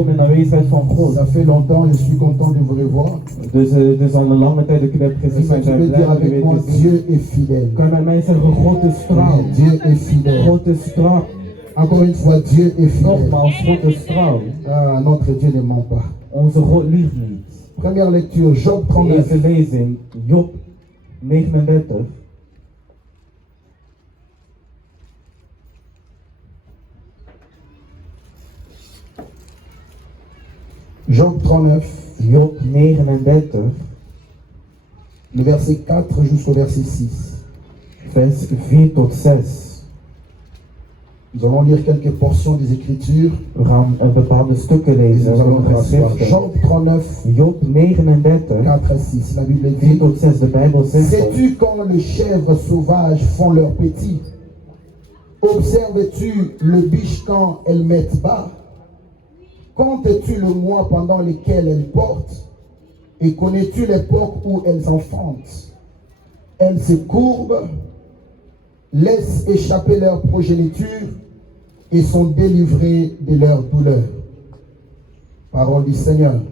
welkom in de aanwezigheid van God. Ça fait longtemps, je suis content de vous revoir. Dus het is al een lange tijd dat ik u heb gezien. Est-ce que En tu zijn peux blij dire dat u avec weer moi, te zien. Dieu est fidèle. Kan je met mij zeggen, God is trouw. Dieu est fidèle. God is trouw. Encore une fois, Dieu est fidèle. Nogmaals, God is trouw. Ah, notre Dieu ne ment pas. Onze God liegt niet. Première lecture, Job De 39. eerste lezing, Job 39. Job 39, Job 39, le verset 4 jusqu'au verset 6. vers 4 tot 6. Nous allons lire quelques portions des Écritures. We gaan bepaalde stukken Et lezen. nous allons Van de asseoir. schriften. Job 39, Job 39, 4 à 6. La Bible 4 dit: tot 6. De Bijbel zegt: sais-tu quand les chèvres sauvages font leurs petits? Observes-tu le biche quand elles mettent bas? Comptes-tu le mois pendant lequel elles portent? Et connais-tu l'époque où elles enfantent? Elles se courbent, laissent échapper leur progéniture et sont délivrées de leur douleur. Parole du Seigneur.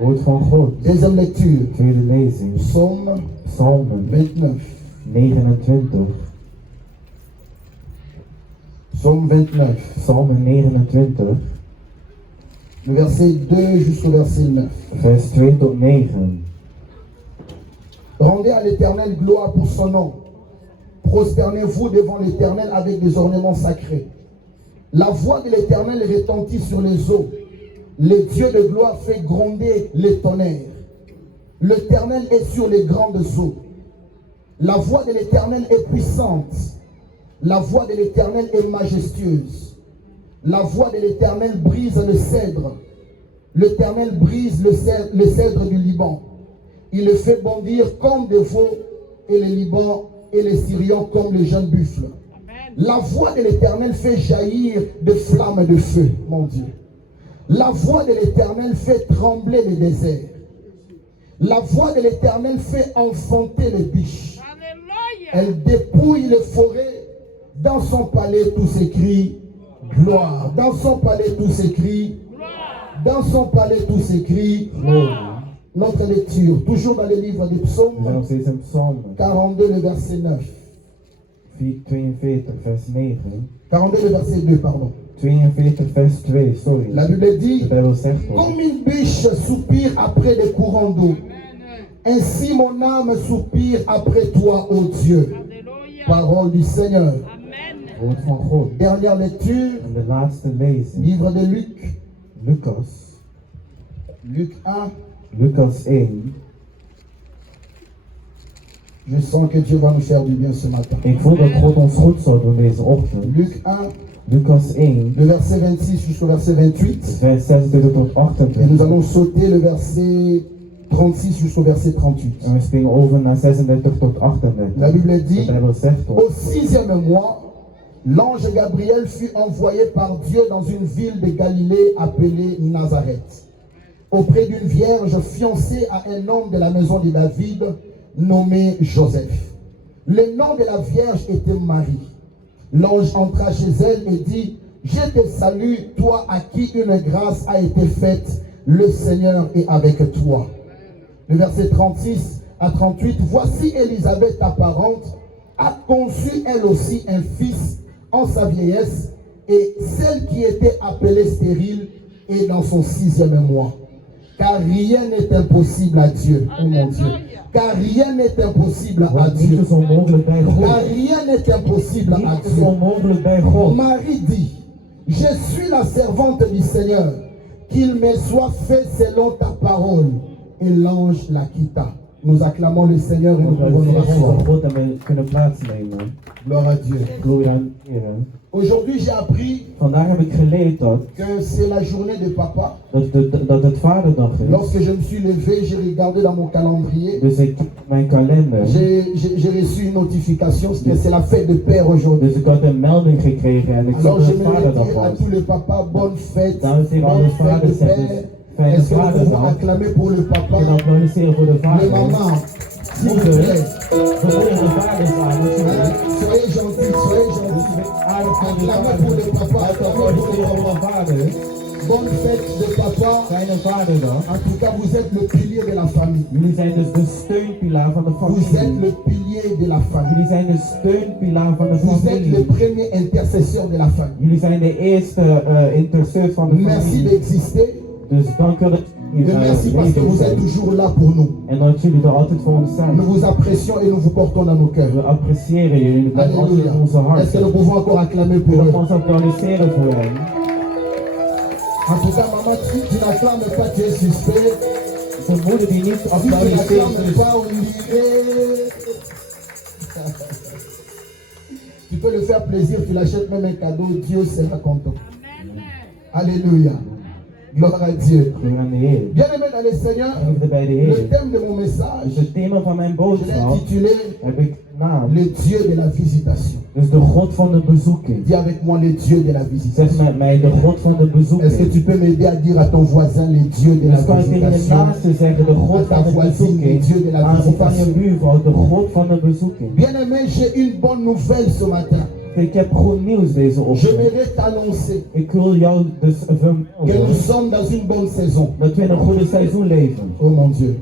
Woord van God. Deuxième lecture. Tweede lezing. Psaume Psalmen 29. 29. Psaume 29. Psalmen 29, Le verset 2 jusqu'au verset 9. vers 2 tot 9. Rendez à l'Éternel gloire pour son nom. Prosternez-vous devant l'Éternel avec des ornements sacrés. La voix de l'Éternel retentit sur les eaux. Le Dieu de gloire fait gronder les tonnerres. L'Éternel est sur les grandes eaux. La voix de l'Éternel est puissante. La voix de l'Éternel est majestueuse. La voix de l'Éternel brise le cèdre. L'Éternel brise le cèdre du Liban. Il le fait bondir comme des veaux, et le Liban et les Syriens comme les jeunes buffles. La voix de l'Éternel fait jaillir des flammes de feu, mon Dieu. La voix de l'Éternel fait trembler les déserts. La voix de l'Éternel fait enfanter les biches. Elle dépouille les forêts. Dans son palais, tout s'écrit gloire. Dans son palais, tout s'écrit gloire. Dans son palais, tout s'écrit gloire. Notre lecture, toujours dans le livre des We zijn psaumes, nog steeds in Psalmen 42, le verset 9. 42, vers 9. 42, le verset 2, pardon. 42, vers 2, sorry. La Bible dit: De Bijbel zegt ook. comme une biche soupire après des courants d'eau, ainsi mon âme soupire après toi, ô Dieu. Parole du Seigneur. Woord van God. Dernière lecture, En de laatste lezing. livre de Luc, Lucas. Luc 1. Lucas 1. Je sens que Dieu va nous faire du bien ce matin. Ik voel dat God ons goed zou doen deze ochtend. Luc 1, Lucas 1, le verset 26 jusqu'au verset 28. vers 26 tot Et nous 28. allons sauter le verset 36 jusqu'au verset 38. En we springen over naar 36 tot 38. La Bible De dit: Bijbel zegt ook. au 6e mois, l'ange Gabriel fut envoyé par Dieu dans une ville de Galilée appelée Nazareth, auprès d'une vierge fiancée à un homme de la maison de David nommé Joseph. Le nom de la vierge était Marie. L'ange entra chez elle et dit: je te salue, toi à qui une grâce a été faite, le Seigneur est avec toi. Le verset 36 à 38, voici Élisabeth, ta parente, a conçu elle aussi un fils en sa vieillesse, et celle qui était appelée stérile est dans son 6e mois. Car rien n'est impossible à Dieu, oh mon Dieu. Car rien n'est impossible à Want niets Dieu. is onmogelijk bij Car God. rien n'est impossible à Niets is Dieu. onmogelijk bij God. Marie dit: je suis la servante du Seigneur, qu'il me soit fait selon ta parole. Et l'ange la quitta. Nous acclamons le Seigneur et nous Want wij pouvons nous zien rasseoir. onze God en we kunnen plaatsnemen. Gloire à Dieu. Glorie aan de Heer. Aujourd'hui, j'ai appris Vandaag heb ik geleerd que c'est la journée de papa. dat het vaderdag is. Lorsque je me suis levé, j'ai regardé dans mon calendrier. Dus ik mijn kalender. J'ai reçu une notification que c'est la fête de père aujourd'hui. Dus ik had een melding gekregen en ik zag Alors dat je het me vaderdag dis à was. tous les papas, bonne fête, Daarom tegen bonne alle fête de vaders père. zeggen, fijne Est-ce que nous pouvons vaderdag. acclamer pour le papa, En applaudisseren voor de le vader. maman, s'il vous Moeder, plaît. bemoedige vaders aan. Hein? Soyez gentils, soyez gentils. Aardig van de Acclamez pour vader. le papa, acclamez pour le Applaudisseren voor papa. de vader. Bonne fête de papa. papa. Fijne vaderdag. En tout cas, vous êtes le pilier de la famille. Jullie zijn dus de steunpilaar van de Vous êtes familie. le pilier de la famille. Jullie zijn de steunpilaar van de Vous êtes le familie. premier intercesseur de la famille. Jullie zijn de eerste intercessor van de Merci familie. d'exister. Dus dank dat Et merci parce que vous êtes toujours là pour nous. En dat jullie er altijd voor ons zijn. Nous vous apprécions et nous vous portons dans nos cœurs. We appreciëren jullie. Jullie blijven altijd Alléluia. in onze Est-ce que nous harten. pouvons encore acclamer We pour eux? gaan ons applaudisseren voor hen. En tout cas, maman, tu n'acclames pas, tu es suspect. Zijn moeder die niet Si tu applaudisseert, n'acclames dus pas, on dirait. Tu peux le faire plaisir, tu l'achètes même un cadeau, Dieu sera content. Alléluia. Gloire à Dieu. glorie aan de Heer. Bien-aimé dans le Seigneur, Liefde bij de le Heer. thème de mon Dus message, het thema van mijn je boodschap l'ai intitulé heb ik naam. Le Dieu de la visitation. Dus de God van de bezoeking. Dis avec moi le Dieu de la Zeg visitation. met mij de God van de Est-ce que bezoeking. tu peux m'aider à dire à ton voisin le Dieu de la Dus kan je tegen de visitation? naaste zeggen de God van de bezoeking. Aan of van je buurvrouw de God van de bezoeking. Bien-aimé, j'ai une bonne nouvelle ce matin. Ik heb goed nieuws deze ochtend. J'aimerais t'annoncer Ik wil jou dus que nous vermelden sommes dans une bonne saison. dat we in een goede seizoen leven. Oh mon Dieu.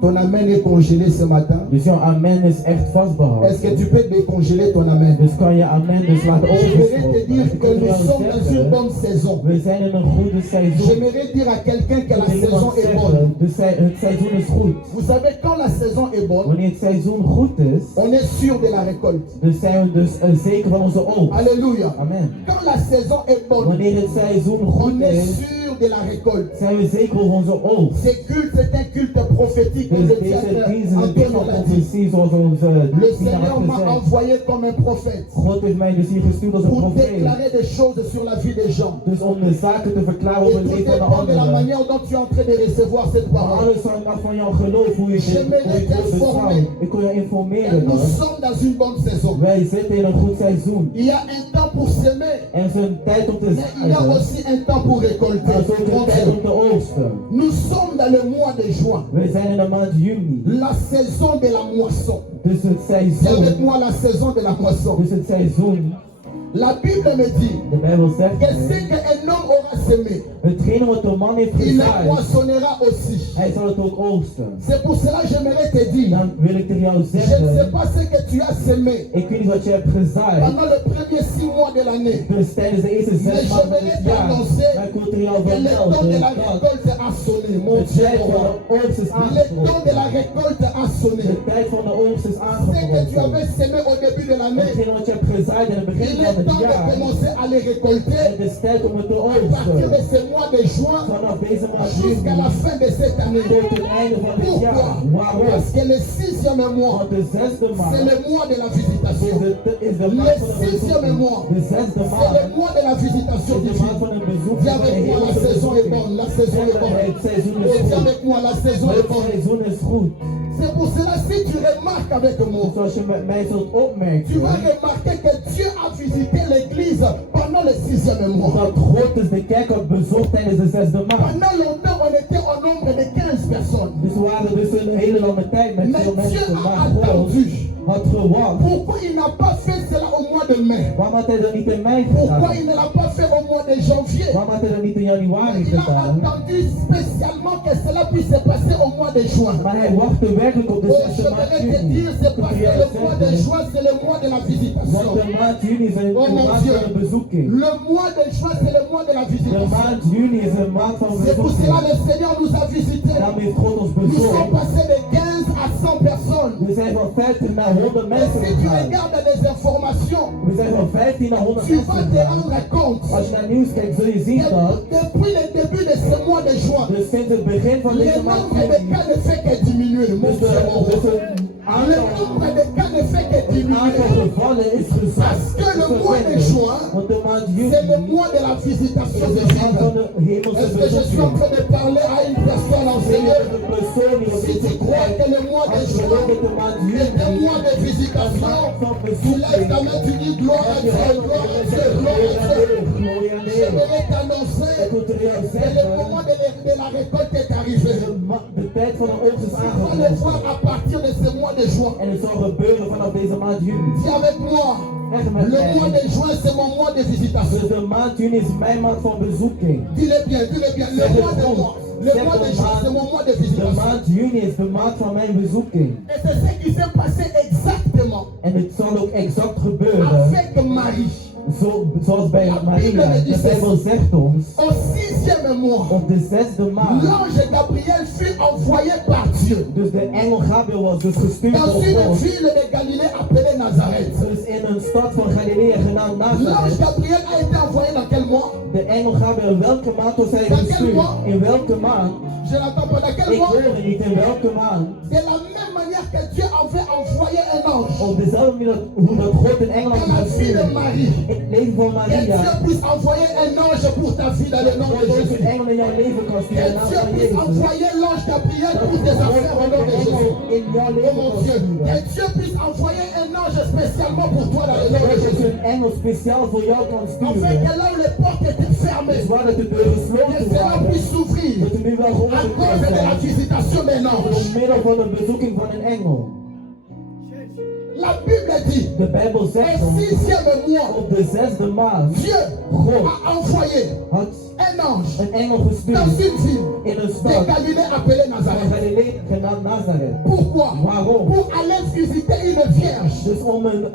Ton amen est congelé ce matin. Dus jouw amen is echt Est-ce vastbehouden. que tu peux décongeler ton amen? Dus kan je amen dus laten J'aimerais te overstromen. dire Ik que wil nous jou sommes dans une zeggen, bonne saison. we zijn in een goede seizoen. J'aimerais dire à quelqu'un que la Ik wil saison iemand est bonne. zeggen, het seizoen is goed. Vous savez, quand la saison est bonne, Wanneer het seizoen goed is, on est sûr de la récolte. dan zijn we dus zeker van onze oogst. Alléluia. Amen. Quand la saison est bonne, Wanneer het seizoen goed on est is, sûr de la récolte. zijn we zeker van onze oogst. Ce culte est un culte prophétique. Comme Dus le deze diacre dienst is een dienst Antoine van l'a dit. profetie, zoals onze Le dienaar Seigneur had m'a gezegd. envoyé comme un prophète God heeft mij dus hier gestuurd als een pour profeet. déclarer des choses sur la vie des gens. Dus om de zaken te verklaren Et op het tout leven van de dépend de la anderen. manière dont tu es en train de recevoir cette Maar parole. alles hangt af van jouw geloof, hoe je J'aimerais dit t'informer. beschouwt. Ik wil je Et informeren nous dat sommes dans une bonne saison. wij zitten in een goed seizoen. Il y a un temps pour semer, Er is een tijd om te mais il y a zaaien. aussi un temps pour récolter. Er is ook Mon een tijd Dieu. om te oogsten. Nous sommes dans le mois de juin, We zijn in de maand juni. la saison de la moisson. Dus het C'est avec seizoen. moi la saison de la moisson. Dus het seizoen. La Bible me dit De Bijbel zegt. que ce qu'un homme aura semé, Hetgene wat de man heeft il le gezaaid, moissonnera aussi. hij zal het ook oogsten. C'est pour cela que j'aimerais te dire, Dan wil ik tegen jou je ne sais zeggen. pas ce que tu as semé Ik weet niet wat je hebt gezaaid. pendant les premiers 6 mois de l'année. Dus tijdens de eerste 6 Mais je maanden van vais het jaar. t'annoncer Maar ik wil tegen jou que le temps de vermelden la dat récolte a sonné. Mon de Dieu, tijd mon van roi. de oogst is Le temps de la aangebroken. récolte a sonné. De tijd van de oogst is Ce que tu aangebroken. avais semé au début de l'année, Hetgene wat je hebt gezaaid in het begin il van est het temps de jaar. commencer à les récolter Het is tijd om het te à partir de oogsten. ce mois de juin Vanaf deze maand jusqu'à la juni fin de cette année. tot het einde van dit Pourquoi? jaar. Waarom? Parce que le 6e mois, Want de zesde c'est maand le mois de la visitation. is de Le maand van de 6e bezoeking. mois, De zesde c'est maand le mois de la visitation is de maand divine. van een bezoek. Dis avec moi, la saison est bonne, la saison est bonne. Het seizoen Et is dis goed. avec moi, la saison est Het bonne. seizoen is goed. C'est pour cela, si tu remarques avec moi, Zoals je met mij zult tu vas opmerken, remarquer que Dieu a visité l'église pendant le 6e mois. dat God dus de kerk had bezocht tijdens de zesde maand. Pendant longtemps, on était au nombre de 15 personnes. Dus we waren dus een hele lange tijd met Mais veel Dieu mensen, a maar God attendu. had gewacht. Pourquoi il n'a pas fait cela au mois de mai? Waarom had hij dat niet in mei Pourquoi gedaan? il ne l'a pas fait au mois de janvier? Waarom had hij dat niet in januari Il a gedaan? attendu spécialement que cela puisse se passer au mois de juin. Maar hij wachtte werkelijk op de Oh, je zesde maand voudrais te juni. dire, c'est parce que le mois de juin, c'est le mois de la Want visitation. de maand juni is een Oh, mon maand Dieu. van de bezoeking. Le mois de juin, c'est le mois de la De visitation. maand juni is een maand van C'est pour cela bezoeking. que le Seigneur nous a visités. Daarom heeft God ons Nous sommes bezocht. passés de 15 à 100 personnes. We zijn van 50 naar 100 Et mensen si tu gegaan. regardes les informations, We zijn van 15 naar 100 tu mensen vas te gegaan. rendre compte Als je naar nieuws kijkt, zul je zien dat depuis le début de ce mois de juin, dus sinds het begin van le deze maand nombre de juni, cas ne fait que diminuer. Mon dus Dieu, mon roi. een Le aantal nombre de cas ne fait que aantal diminuer. gevallen is Parce gezakt. que le mois de juin, Want de maand juni c'est le mois de la visitation is de de maand van Dieu. de hemelse Est-ce que je suis en bezoeking. train de parler à une personne en Seigneur? De persoon die op Si tu deze crois plek, que le mois de als je juin gelooft dat de maand est un juni mois de een visitation, maand van tu lèves ta bezoeking, main, tu dis gloire à Dieu, gloire à Dieu, gloire à Dieu. glorie aan de Heer. J'aimerais t'annoncer Ik wil tegen jou que le zeggen, moment de la récolte est arrivé. de tijd van de oogst is Tu vas le aangebroken. voir à partir de ce mois de juin. En het zal gebeuren vanaf deze maand juni. Dis avec moi, Echt met le mois mij. de juin, c'est mon mois de visitation. visitation. Dus de maand juni is mijn maand van bezoeking. Dis-le bien, dis-le bien. Le mois de moi. Le mois de juin, c'est mon mois de De visitation. maand juni is de maand van mijn bezoeking. Et c'est ce qui s'est passé exactement En het zal ook exact gebeuren. avec Marie. Zoals bij Maria. De Bijbel zegt ons. Au 6e mois, Op de 6e maand. l'ange Gabriel fut envoyé par Dieu Dus de engel Gabriel was dus gestuurd dans door une God. ville de Galilée appelée Nazareth. Dus in een stad van Galilea genaamd L'ange Nazareth. Gabriel a été envoyé dans quel mois? De engel Gabriel, welke maand was hij gestuurd? In welke maand? Je n'entends pas. Dans quel Ik mois? hoor het niet in welke maand. De la même manière que Dieu avait envoyé un ange Op dezelfde manier hoe dat God in Engeland dans la vie de gestuurd. Marie. In het leven van Que Maria. Dieu puisse envoyer un ange pour ta vie dans le nom de Dat God Jésus. een engel in jouw leven kan Que sturen. In de naam Dieu van puisse Jezus. envoyer l'ange Gabriel Dat pour tes God affaires au nom een de engel Jésus. in jouw Oh leven mon kan Dieu, sturen. que Dieu puisse envoyer un ange spécialement pour toi dans le nom de Dat Jésus. een engel speciaal voor jou kan En fait sturen. que là où les portes étaient fermées, Dus waar dat de deuren que gesloten cela waren. puisse s'ouvrir Dat er nu wel à geopend cause de la zijn. visitation d'un Door ange. middel van een bezoeking van een engel. La Bible dit, De Bijbel au zegt ons. 6e mois, Op de 6e maand. Dieu God a envoyé had un ange een engel dans gestuurd une ville in een de stad Galilée appelée van Nazareth. Galilea genaamd Nazareth. Pourquoi? Waarom? Pour aller visiter une vierge Dus om een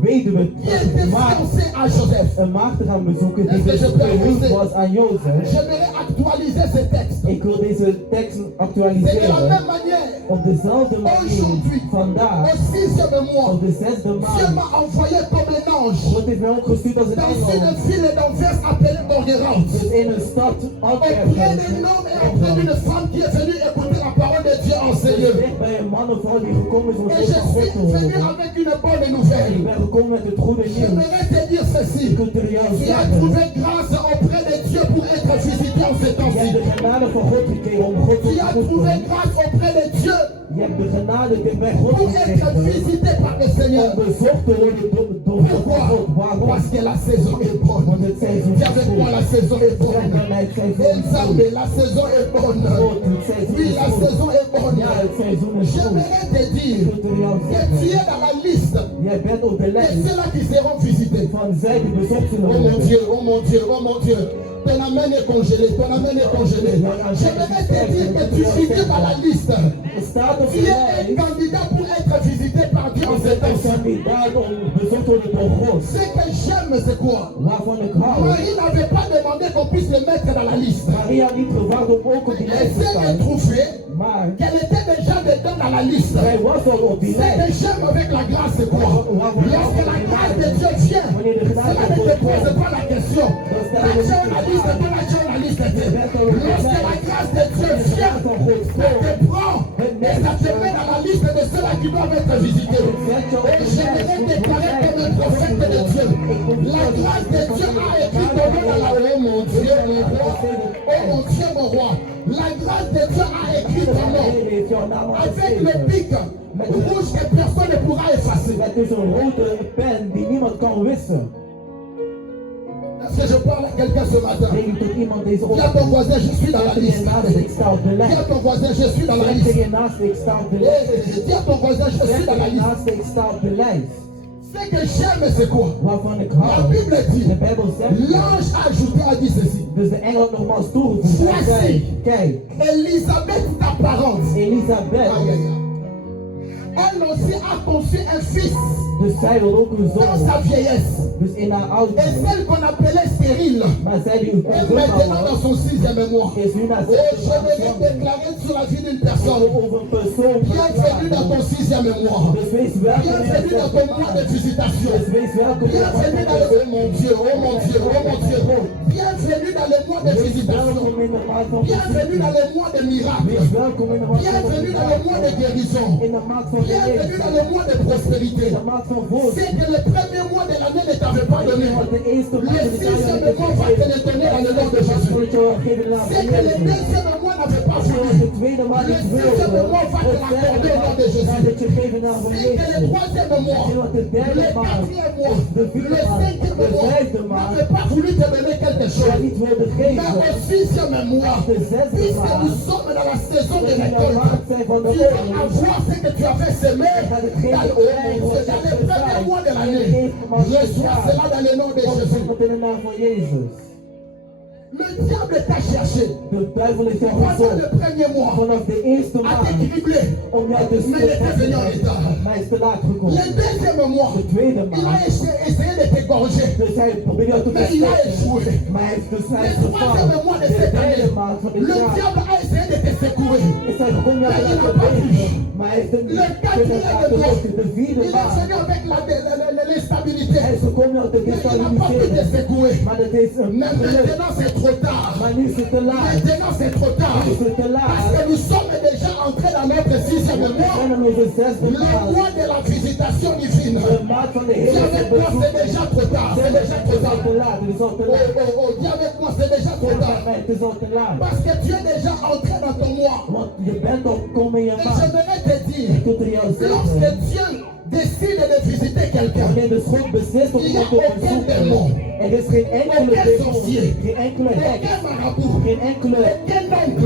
weduwe qui était fiancée à Joseph. een maagd te gaan bezoeken die Est-ce que dus je peux verliefd avancer? was aan Jozef. J'aimerais actualiser ce texte. Ik wil deze tekst C'est de la actualiseren. même manière. Op dezelfde manier Aujourd'hui, vandaag, au 6e mois, op de 6e Dieu maand, m'a envoyé comme un ange God heeft mij ook gestuurd als een dans engel. une ville d'Anvers appelée Morgerant. Dus in een stad Auprès Antwerpen. d'un homme et auprès d'une femme qui est venue écouter la parole de Dieu enseigner. Dicht bij een man of vrouw die gekomen is om Et het je woord van God suis te venu horen. avec une bonne Ik nouvelle. ben gekomen met het goede nieuws. J'aimerais te dire ceci. Ik wil tegen jou Tu as zeggen. trouvé grâce auprès de Dieu pour être visité en ces Je hebt temps-ci. de genade van God gekregen om God te Tu as trouvé bezoeken. grâce auprès de Dieu Je hebt de genade bij God pour être gekregen visité par le Seigneur. om bezocht te worden door Pourquoi? God. Waarom? Parce que la saison est bonne. Want het seizoen Dis is avec goed. moi, la saison est bonne. Zeg maar, het seizoen is goed. Ensemble, la saison est bonne. God, het seizoen Oui, is la goed. saison est bonne. Ja, het seizoen is goed. J'aimerais te Ik dire wil tegen jou que tu zeggen. es dans la liste Jij bent op de de lijst ceux-là qui seront visités. van zij die bezocht zullen Oh mon worden. Dieu, oh mon Dieu, oh mon Dieu. Ton amène est congelé, ton amène est congelé. J'aimerais te dire que tu figures dans la liste. Het staat op Tu de es un lijst. candidat pour être visité par Dieu en Je ces bent een temps-ci. kandidaat om bezocht te worden door God. Ce que j'aime, c'est quoi? Waarvan ik hou. Marie n'avait pas demandé qu'on puisse le mettre dans la liste. Maria niet gevraagd om ook op die Elle lijst te s'est staan. retrouvée Maar qu'elle était déjà dedans dans la liste. zij was al op die Ce que lijst. j'aime avec la grâce, c'est quoi? Lorsque la grâce de Dieu vient, cela ne te pose pas la question. La journaliste, pas la journaliste. Lorsque la grâce de Dieu vient, elle te prend et ça te met dans la liste de ceux-là qui doivent être visités. Et j'aimerais déclarer comme un prophète de Dieu. La grâce de Dieu a écrit ton nom dans la oh mon Dieu, mon roi. Oh mon Dieu, mon roi. La grâce de Dieu a écrit ton nom avec le pic rouge que personne ne pourra effacer. Het is een rode pen die niemand kan wissen. Est-ce que je parle à quelqu'un ce matin? Denk ik tot iemand deze Dis à ton ochtend. voisin, je suis dans la Zeg tegen je liste. naast, ik sta op de Dis à lijst. ton voisin, je suis dans la Zeg liste. tegen je naast, ik sta op de lijst. Dis à ton voisin, je Zeg suis dans tegen la je liste. naast, ik sta op de lijst. Ce que j'aime, c'est quoi? Waarvan ik La hou. Bible dit, De Bijbel zegt. l'ange a ajouté, a dit ceci. Dus de engel had nogmaals toegevoegd. Hij zei, kijk, Elisabeth, ta parente, Elisabeth. elle aussi a conçu un fils Dus zij wil ook een dans zoon. sa vieillesse. Dus in haar Et ouderdom. celle qu'on appelait stérile Maar zij die est maintenant dans onzonbaar son 6e mois. was, is nu naar Et je 6 vais déclarer sur la vie d'une personne. over een persoon. Bienvenue dans ton 6e mois. Dus wees welkom in Bienvenue dans ton mois de het visitation. Dus wees welkom in Bienvenue dans le oh mon Dieu, oh mon Dieu, oh mon Dieu. Bienvenue dans le mois de Wees visitation. welkom in de maand van Bienvenue dans le mois de miracles. Wees welkom in de maand van Bienvenue dans le mois de guérison. in de maand van Bienvenue dans le mois de prospérité. de maand van voorspoed. C'est que le premier mois de l'année ne t'avait pas donné. Want de eerste Le maand is 6e mois va te le donner dans le nom de Jésus. C'est que le 2e mois n'avait pas Zoals fini. de tweede maand Le is 6e wilde, mois va te l'accorder au nom de Jésus. dat je geven naar van C'est que le Jezus. 3e mois, En wat de le derde maand, 4e mois, de le vierde maand, 5e de mois vijfde maand, n'avait pas voulu te donner quelque dat chose. niet wilde Mais geven. au 6e mois, De zesde puisque nous maand, sommes dans la saison de dat we in de récolte, maand zijn van de tu vas oorlog. avoir ce que tu avais semer dans les premiers mois de l'année. Reçois cela dans le nom de Jésus. Le diable t'a cherché pendant le premier mois à te cribler, mais il était venu en retard. Le deuxième mois, il a essayé de t'égorger, mais il a échoué. Le troisième mois de cette année, le diable a essayé de te secouer, mais il n'a pas pu. Le quatrième mois, il est venu avec l'instabilité, il n'a pas pu te secouer. Mais maintenant c'est trop tard. Maintenant c'est trop tard. Parce que nous sommes déjà entrés dans notre sixième mois. Le mois de la visitation divine. Dis avec moi, c'est déjà trop tard. C'est déjà trop tard. Dis avec moi, c'est déjà trop tard. Parce que tu es déjà entré dans ton mois. Et j'aimerais te dire, lorsque Dieu décide de visiter quelqu'un, il n'y a aucun démon, aucun sorcier, aucun marabout, aucun oncle,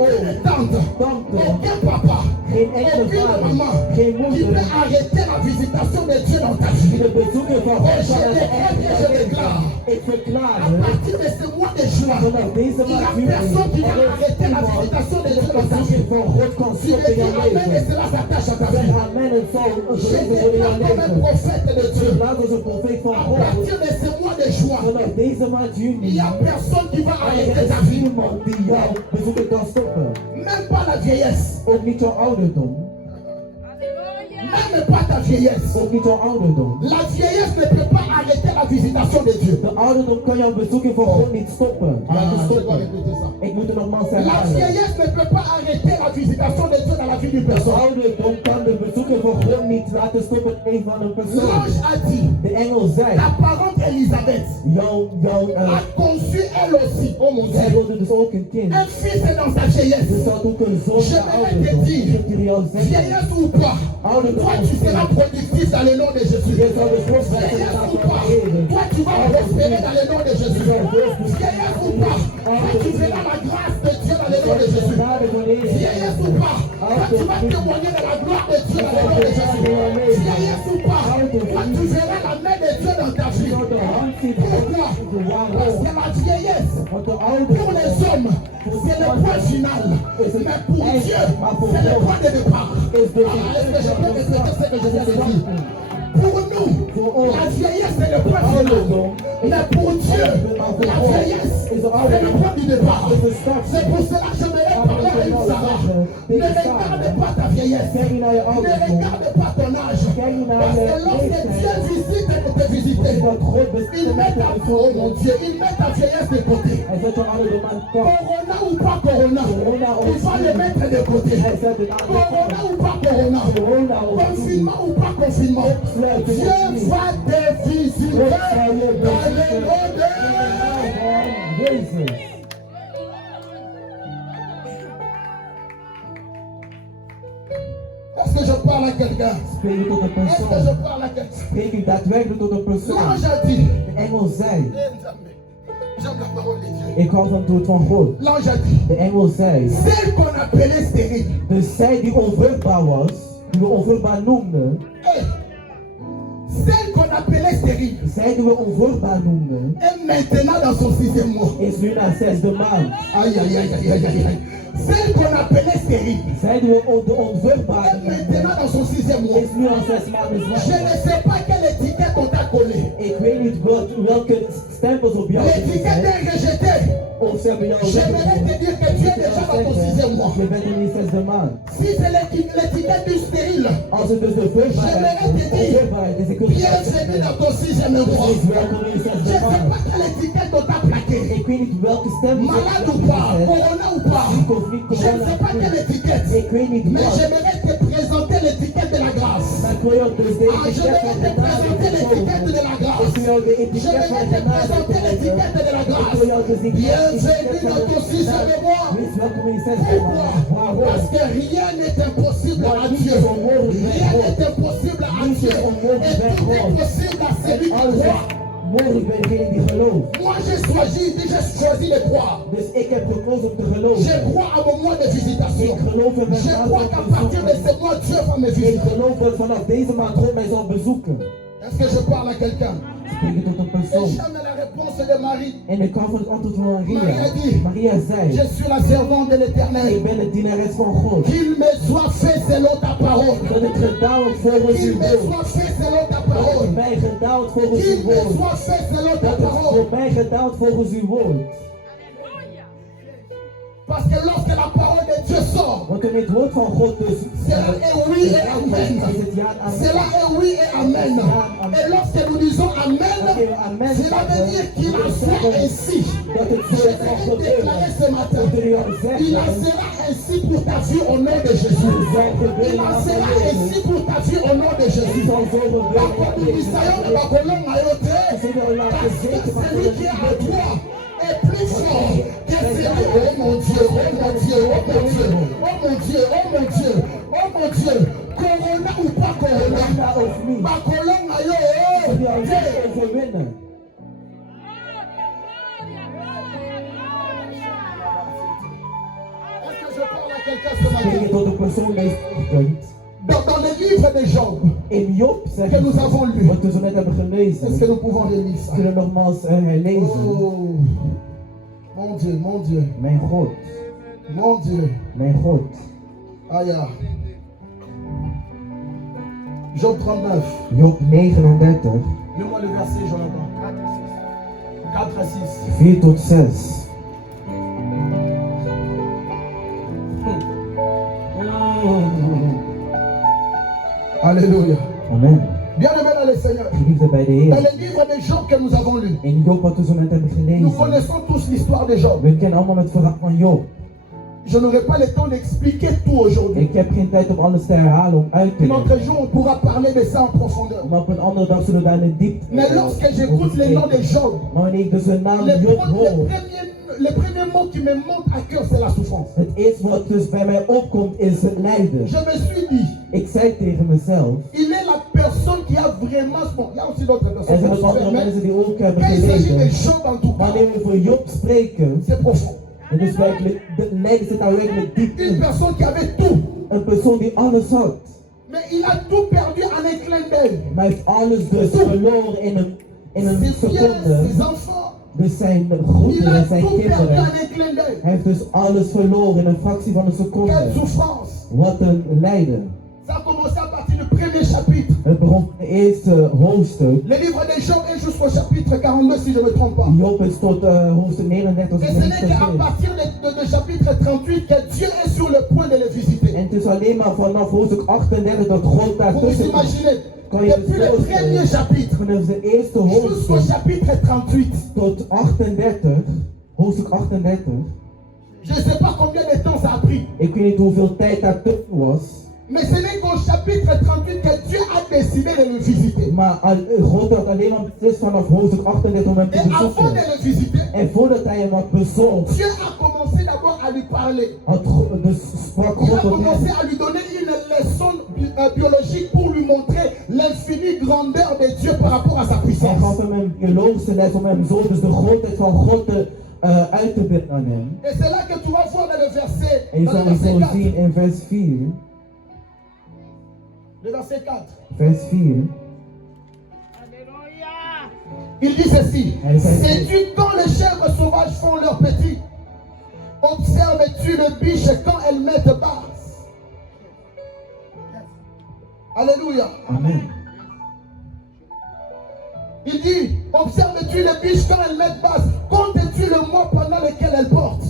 aucune tante, aucun papa, aucune maman qui peut arrêter la visitation de Dieu dans ta vie. Je déclare, à partir de ce mois de juin, il n'y a personne qui va arrêter la visitation de Dieu dans ta vie. Tu me dis amen et cela s'attache à ta vie. Je déclare comme un prophète de Dieu. À partir de ce mois de juin, il n'y a personne qui va arrêter ta vie. Même pas la vieillesse. Même pas ta vieillesse. La vieillesse ne peut pas arrêter la visitation de Dieu. La vieillesse ne peut pas arrêter la visitation de Dieu dans la vie d'une personne. L'ange a dit, la parente Élisabeth a conçu elle aussi, oh mon Dieu, un fils dans sa vieillesse. Je vais te dire, vieillesse ou pas, toi tu seras productif dans le nom de Jésus. Vieillesse ou pas, toi tu vas prospérer dans le nom de Jésus. Vieillesse ou pas, toi tu verras la grâce de Dieu dans le nom de Jésus. Vieillesse ou pas, toi tu vas témoigner de la gloire de Dieu dans le nom de Jésus. Vieillesse ou pas, toi tu verras la main de Dieu dans ta vie. Pourquoi? Parce que la vieillesse, pour les hommes, c'est le point final. Mais pour Dieu, c'est le point de départ. Est-ce que je peux répéter ce que je viens de dire? Pour nous, la vieillesse c'est le point final. Mais pour Dieu, la vieillesse c'est le point du départ. C'est pour cela que j'aimerais parler à une Sarah. Ne regarde pas ta vieillesse. Ne regarde pas ton âge. Parce que lorsque Dieu visite et te visiter, il met ta vieillesse de côté. Corona ou pas corona, il va le mettre de côté. Corona ou pas corona, confinement ou pas confinement, Dieu va te visiter dans le nom de Jésus. Est-ce que je parle à quelqu'un? Est-ce que je parle à quelqu'un? L'ange a dit, j'aime la parole de Dieu. L'ange a dit, celle qu'on appelait stérile, celle qu'on appelait stérile est maintenant dans son sixième mois. Aïe, aïe, aïe, aïe, aïe, aïe. Celle qu'on appelait stérile est maintenant dans son sixième mois. Je ne sais pas quelle étiquette on t'a collée. L'étiquette est rejetée. J'aimerais te dire que tu es déjà dans ton sixième mois. Si c'est l'étiquette du stérile, j'aimerais te dire bienvenue dans ton sixième mois. Je ne sais pas quelle étiquette on t'a plaqué. Malade ou pas, corona ou pas, je ne sais pas quelle étiquette, mais j'aimerais te présenter l'étiquette de la grâce. J'aimerais te présenter l'étiquette de la grâce. J'aimerais te présenter l'étiquette de la grâce. Bienvenue dans ton sixième mois. Pourquoi? Parce que rien n'est impossible à Dieu. Rien n'est impossible à Dieu. Et tout est possible à celui qui croit. verantwoordelijk ben degene die gelooft. Moi j'ai choisi de croire. Dus ik heb gekozen om te geloven. Je crois à mon mois de visitation. Ik geloof in mijn Je maand crois van qu'à partir de bezoeken. ce mois, Dieu va me Ik visiter. geloof dat vanaf deze maand God mij zal bezoeken. Est-ce que je parle à quelqu'un? Spreek ik tot een Et persoon. j'aime la réponse de Marie. En ik kwam van het antwoord van Maria Maria. dit, Maria Je zei, suis la servante de l'Éternel. ik ben de dienares van God. Qu'il me soit fait selon ta parole. Dat het gedaan wordt volgens Qu'il uw me wil. soit fait selon ta Dat het parole. mij gedaan wordt volgens Qu'il uw me woord. soit fait selon ta Dat het parole. voor mij gedaan wordt volgens uw woord. Parce que lorsque la parole de Dieu sort, Want toen het woord van God dus cela est oui et amen. is het ja en amen. Cela est oui et amen. Et lorsque nous disons amen, cela veut dire qu'il en soit ainsi. Dat het Je zo is van vais God déclarer is. ce matin. Dat er jou Il en zegt. sera ainsi pour ta vie au nom de Jésus. Il en sera ainsi pour ta vie au nom de Jésus. Bakomisayo na bakolonga yo te. Parce que celui qui est à toi est plus fort que celui. Oh mon Dieu, oh mon Dieu, oh mon Dieu, oh mon Dieu, oh mon Dieu, oh mon Dieu. Corona ou pas corona. Bakolonga yo te. Overwinnen. Est-ce que je parle à quelqu'un ce Spreek je matin? tot een persoon deze ochtend. Dans le livre de Job, In Job zegt que nous avons lu. wat we zo net hebben gelezen. Est-ce que nous pouvons relire ça? Kunnen we nogmaals herlezen. Oh, mon Dieu, mon Dieu, Mijn God, mon Dieu. mijn God. Aïe. Job 39. Job 39, Lis-moi le verset, Jonathan. 4 à 6. 4 tot 6. Alléluia. Amen. Bien-aimé dans le Seigneur. Geliefde bij de Dans Heer. le livre de Job que nous avons lu, In Job wat we zo net hebben nous gelezen. connaissons tous l'histoire de Job. We kennen allemaal het verhaal van Job. Je n'aurai pas le temps d'expliquer tout aujourd'hui. Ik heb geen tijd om alles te herhalen, om uit te Un autre leggen. jour, on pourra parler de ça en profondeur. Maar op een andere dag zullen we daar in de diepte Mais lorsque over j'écoute le nom de spreken. Job, Maar wanneer ik dus de naam le Job premier, hoor, le premier mot qui me monte à cœur, c'est la souffrance. het eerste wat dus bij mij opkomt is het lijden. Je me suis dit, Ik zei tegen mezelf, il est la personne qui a vraiment... Bon, il y a aussi d'autres er personnes. zijn ook andere Mais mensen die ook hebben quand il s'agit de geleden. Job en tout cas, Wanneer we voor Job spreken, c'est profond. het is werkelijk, de lijden zit daar werkelijk diep Une in. personne qui avait tout, Een persoon die alles had, mais il a tout perdu en un clin d'œil. maar heeft alles dus verloren in een Ses biens, seconde. ses enfants, Dus zijn il goederen a en zijn tout perdu en kinderen. un clin d'œil. Hij heeft dus alles verloren in een fractie van een Quelle seconde. souffrance. Wat een lijden. Ça a commencé à partir du premier chapitre. Het begon van het eerste hoofdstuk. Le livre de Job est jusqu'au chapitre 42 si je ne me trompe pas. Job is tot hoofdstuk 39 als Et ik ce me n'est niet qu'à vergis. partir de chapitre 38 que Dieu est sur le point de le visiter. En het is alleen maar vanaf hoofdstuk 38 dat God daar Vous vous tussen komt. imaginez, Quand il y a depuis le premier chapitre Vanaf de eerste jusqu'au hoofdstuk chapitre 38, tot 38, hoofdstuk 38. je ne sais pas combien de temps ça a pris. Ik weet niet hoeveel tijd daar tussen was. Mais ce n'est qu'au chapitre 38 que Dieu a décidé de le visiter. Maar God had alleen maar beslist vanaf hoofdstuk 38 om hem Et te avant de bezoeken. le visiter, En voordat hij hem had bezocht, Dieu a commencé d'abord à lui parler. dus sprak Il a God tot commencé hem. à lui donner une leçon biologique pour lui montrer l'infinie grandeur de Dieu par rapport à sa Hij puissance. gaf hem een biologische les om hem zo dus de grootheid van God uit te beelden aan hem. Et c'est là que tu vas voir dans le verset, En je dans le zal het verset zo 4. zien in vers 4. Le verset 4. Vers 4. Il dit ceci. Allez, ça y est. Sais-tu quand les chèvres sauvages font leurs petits? Observes-tu le biche quand elles mettent basse? Alléluia. Amen. Il dit, observes-tu le biche quand elles mettent basse? Comptes-tu le mois pendant lequel elles portent?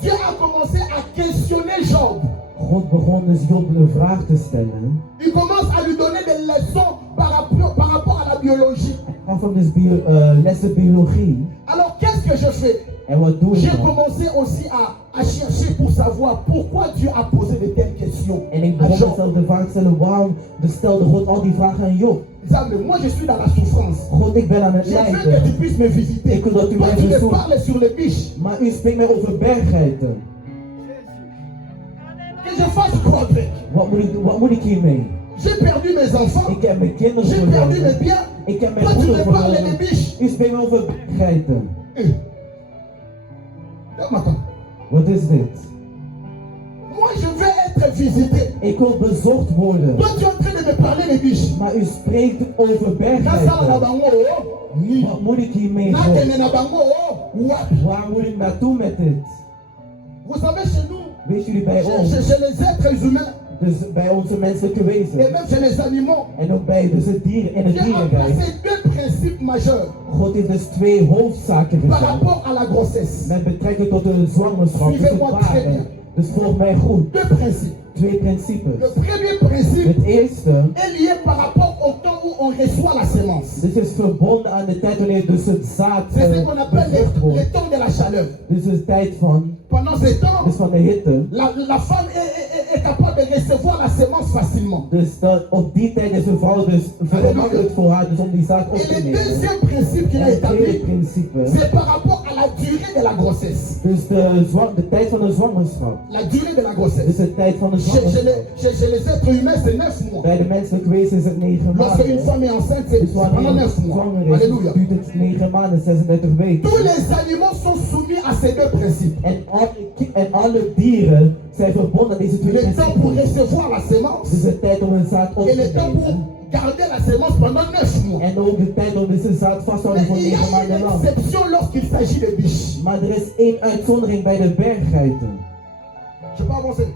Dieu a commencé à questionner Job. God begon dus Job de vraag te stellen. Il commence à lui donner des leçons par rapport à la biologie. Hij gaf hem dus lessen biologie. Alors qu'est-ce que je fais? En wat doe J'ai ik dan? commencé aussi à chercher pour savoir pourquoi Dieu a posé de telles questions En ik à begon Job. mezelf de vraag te stellen, waarom stelde God al die vragen aan Job? Zame, moi je suis dans la souffrance. God, ik ben aan het Je veux que tu lijden. puisses me visiter. Ik wil dat u Toi mij tu me bezoekt. parles sur les biches. Maar u spreekt mij over berggeiten. Que je fasse quoi avec? Wat moet ik hiermee? J'ai perdu mes enfants. Ik heb mijn kinderen J'ai perdu mes verloren. biens. Ik heb mijn Toi, tu goederen me parles verloren. des biches. U spreekt over geiten. Attends. Wat is dit? Moi, je vais être visité. Ik wil bezocht worden. Toi, tu es en train de me parler des biches. Maar u spreekt over Nasala na berggeiten. bango, oh. Ni. Wat moet ik hiermee Nakende doen? na bango, oh. Wapi. Waar moet ik naartoe met dit? Vous savez, chez nous, Weet jullie bij ons? chez les êtres humains, Dus bij onze menselijke et wezen. même chez les animaux, En ook bij dus het dier en het Dieu a dierenrijk. placé deux principes majeurs God heeft dus twee hoofdzaken par gezet. rapport à la grossesse. Met betrekking tot de zwangerschap, dus het Suivez-moi très baren. bien. Dus volg mij goed. Deux principes. Twee principes. Le premier principe Het eerste, est lié par rapport au temps où on reçoit la sémence. dit is verbonden aan de tijd wanneer dus het zaad C'est ce qu'on appelle bevrucht le wordt. temps de la chaleur. Dus de tijd van, Pendant ce temps, dus van de hitte. la femme est capable de recevoir la sémence facilement. Dus dat, op die tijd is een vrouw dus gemakkelijk voor haar dus om die zaad op Et te le nemen. deuxième principe qu'il En a het tweede établi, principe, c'est par rapport à la durée de la grossesse. dus de tijd van de zwangerschap. La durée de la Dus grossesse. de tijd van de Chez zwangerschap. les êtres humains, c'est 9 mois. Bij de menselijke wezen is het 9 Lorsque une maanden. femme est enceinte, c'est Dus pendant wanneer 9 een mois. zwanger is, Alléluia. duurt het 9 maanden, 36 weken. Tous les animaux sont soumis à ces deux principes. En alle dieren zijn verbonden aan deze twee Le temps pour principes. recevoir la sémence Dus de tijd om een zaad op et te le temps pour nemen. garder la sémence pendant 9 mois. En ook de tijd om deze zaad vast te houden Mais voor il y 9 a maanden une lang. exception lorsqu'il s'agit de biches. Maar er is één uitzondering bij de berggeiten. Je peux avancer.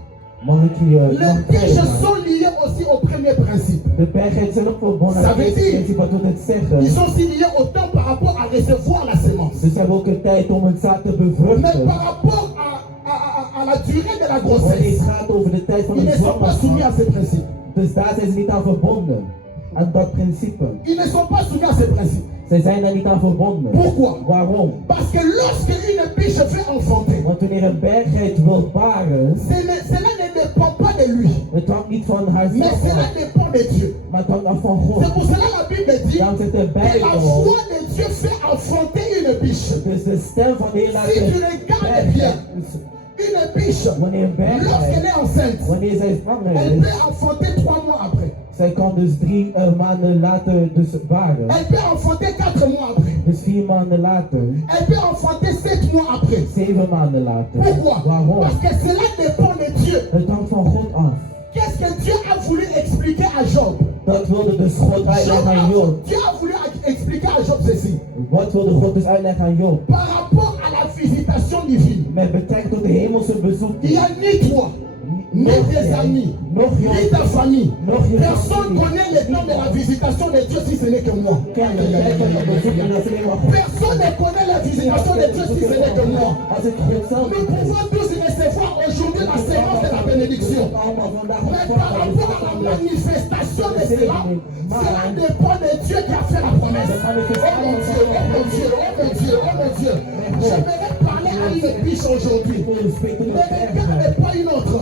Mag ik hier Les nog biches verder? sont liés aussi au premier principe. De berggeiten zijn ook verbonden Ça aan veut het dire- principe wat wil dit Ils zeggen. sont aussi liés au temps par rapport à recevoir la sémence. Dus ze hebben ook een tijd om het zaad te Mais bevruchten. par rapport à la durée de la Wanneer het grossesse, gaat over de tijd van ils de ne sont pas soumis à zwangerschap. ces principes. Dus daar zijn ze niet aan verbonden. Aan dat principe. Ils ne sont pas soumis à ces principes. Zij zijn daar niet aan verbonden. Pourquoi? Waarom? Parce que lorsque une biche fait enfanter, Want wanneer een berggeit wil baren, cela ne dépend pas de lui, het hangt niet van haar mais zelf cela af, dépend de Dieu. maar het hangt af van C'est God. pour cela la Bible dit Daarom zegt de que la Bijbel, voix de Dieu fait enfanter une biche. dus de stem van de Heer laat Si tu de regardes bien, berggeit, une biche, wanneer een lorsqu'elle berggeit, est enceinte, wanneer zij zwanger elle is, peut enfanter 3 mois après. zij kan dus 3 maanden later dus baren. Elle peut enfanter 4 mois après. Dus 4 maanden later, Elle peut enfanter 7 mois après. 7 maanden later. Pourquoi? Waarom? Parce que cela dépend de Dieu. Het hangt van God af. Qu'est-ce que Dieu a voulu expliquer à Job? Dat wilde dus God uitleggen aan Job. Dieu a voulu expliquer à Job ceci. Wat wilde God dus uitleggen aan Job? Par rapport à la visitation divine, Met betrekking tot de hemelse il bezoeking. n'y a ni toi, ni tes amis, nog ni ta jouw famille. nog je Personne familie. connaît le temps de la visitation de Dieu si ce n'est que moi. Ken de tijd van dat bezoek en dat is alleen maar God. Personne ne connaît la visitation de Dieu si ce n'est que moi. Als het God zelf Nous is. pouvons tous recevoir aujourd'hui la sémence de la bénédiction. Allemaal vandaag Mais par rapport à la manifestation de cela, cela dépend de Dieu qui a fait la promesse. Oh mon Dieu, oh mon Dieu, oh mon Dieu, oh mon Dieu. J'aimerais parler à une biche aujourd'hui. Ne regardez pas une autre.